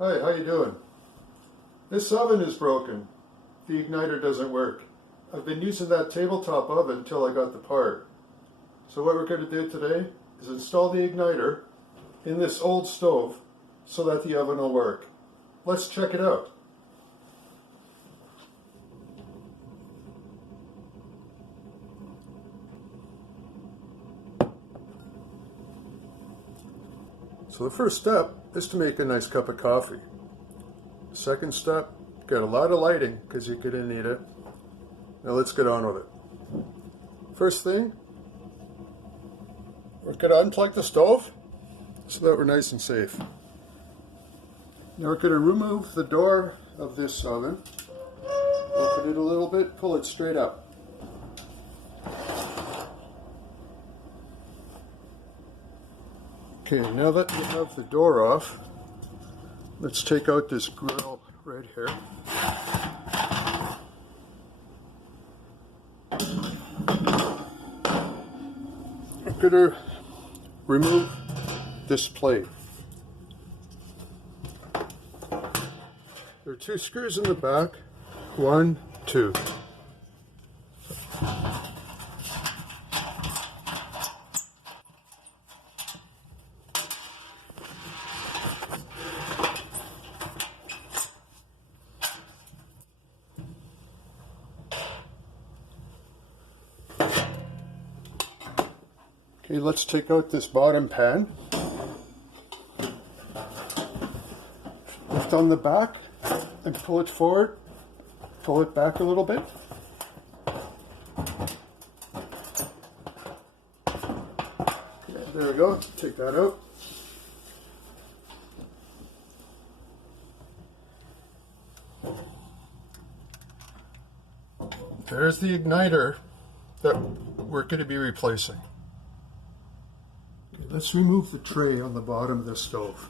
Hi, how you doing? This oven is broken. The igniter doesn't work. I've been using that tabletop oven until I got the part. So what we're going to do today is install the igniter in this old stove so that the oven will work. Let's check it out. So the first step is to make a nice cup of coffee. Second step, get a lot of lighting because you're going to need it. Now let's get on with it. First thing, we're going to unplug the stove so that we're nice and safe. Now we're going to remove the door of this oven, open it a little bit, pull it straight up. Okay, now that we have the door off, let's take out this grill right here. I'm going to remove this plate. There are two screws in the back. 1, 2. Okay, let's take out this bottom pan. Lift on the back and pull it forward. Pull it back a little bit. Okay, there we go. Take that out. There's the igniter that we're going to be replacing. Okay, let's remove the tray on the bottom of the stove.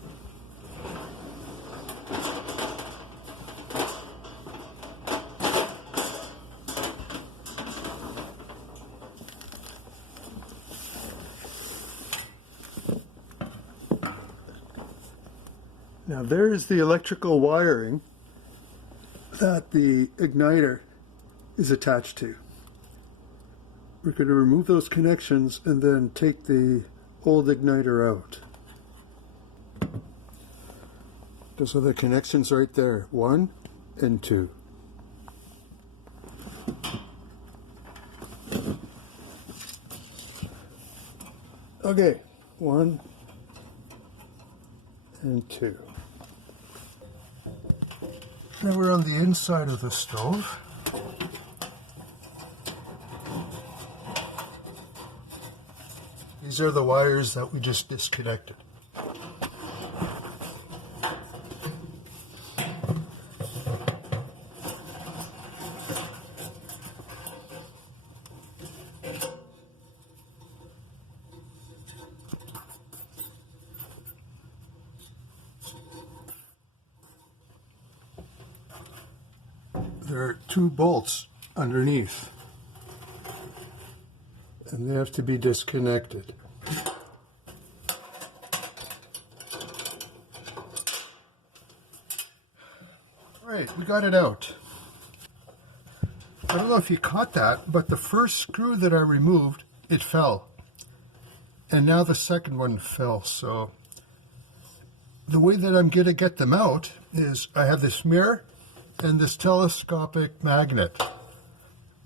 Now there's the electrical wiring that the igniter is attached to. We're going to remove those connections and then take the old igniter out. Those are the connections right there, 1 and 2. Okay, 1 and 2. Now we're on the inside of the stove. These are the wires that we just disconnected. There are 2 bolts underneath, and they have to be disconnected. All right, we got it out. I don't know if you caught that, but the first screw that I removed, it fell. And now the second one fell. So the way that I'm going to get them out is I have this mirror and this telescopic magnet.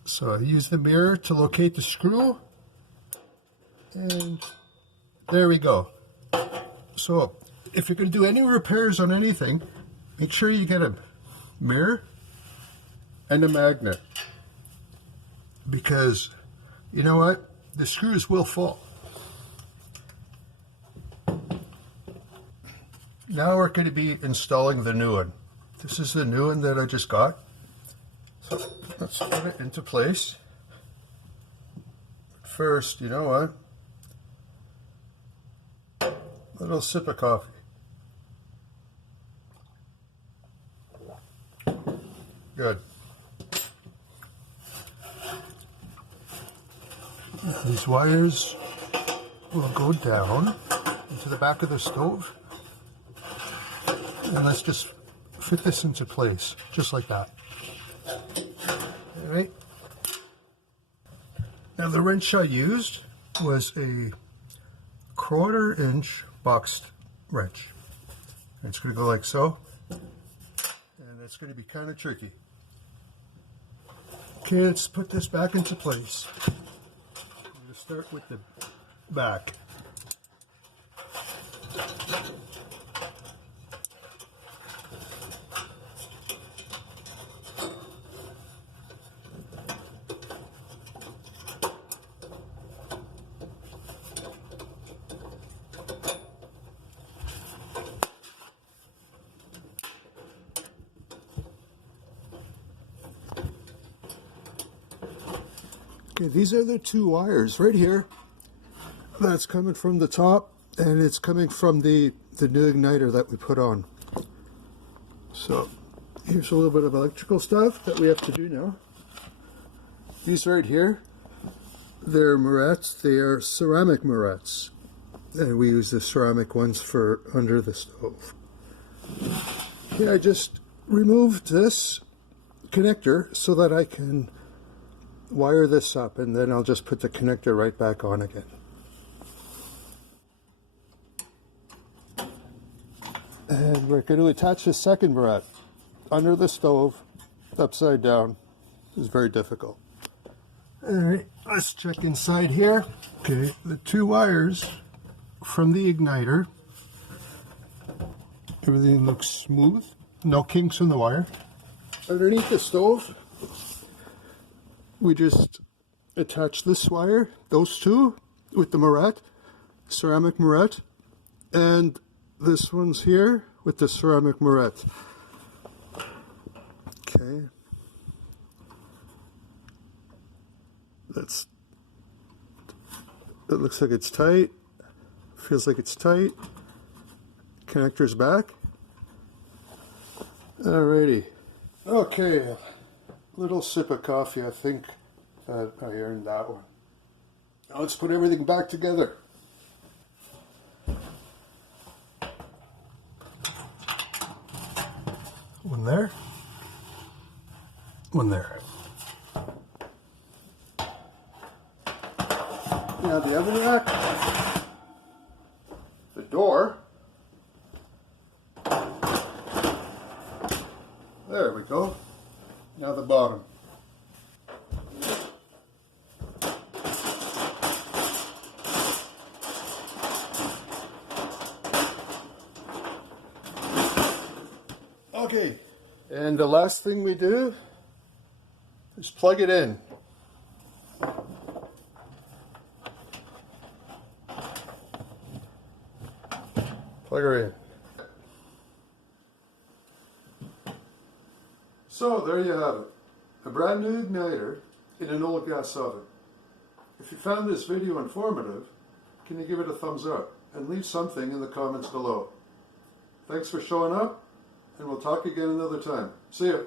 So I use the mirror to locate the screw, and there we go. So if you're going to do any repairs on anything, make sure you get a mirror and a magnet, because you know what, the screws will fall. Now we're going to be installing the new one. This is the new one that I just got. So let's put it into place. First, you know what? A little sip of coffee. Good. These wires will go down into the back of the stove. And let's just fit this into place, just like that. All right. Now the wrench I used was a 1/4 inch boxed wrench. It's going to go like so, and it's going to be kind of tricky. Okay, let's put this back into place. I'm going to start with the back. Okay, these are the 2 wires right here. That's coming from the top, and it's coming from the new igniter that we put on. So here's a little bit of electrical stuff that we have to do now. These right here, they're morettes. They are ceramic morettes, and we use the ceramic ones for under the stove. Okay, I just removed this connector so that I can wire this up, and then I'll just put the connector right back on again. And we're going to attach the second barrette under the stove, upside down. This is very difficult. Alright, let's check inside here. Okay, the 2 wires from the igniter. Everything looks smooth. No kinks in the wire. Underneath the stove, we just attach this wire, those 2, with the moret, ceramic moret, and this one's here with the ceramic moret. Okay. It looks like it's tight. Feels like it's tight. Connector's back. Alrighty. Okay. A little sip of coffee, I think that I earned that one. Now let's put everything back together. One there. One there. Now the oven rack, the door. There we go. Now the bottom. Okay, and the last thing we do is plug it in. Plug her in. So there you have it, a brand new igniter in an old gas oven. If you found this video informative, can you give it a thumbs up and leave something in the comments below. Thanks for showing up, and we'll talk again another time. See ya.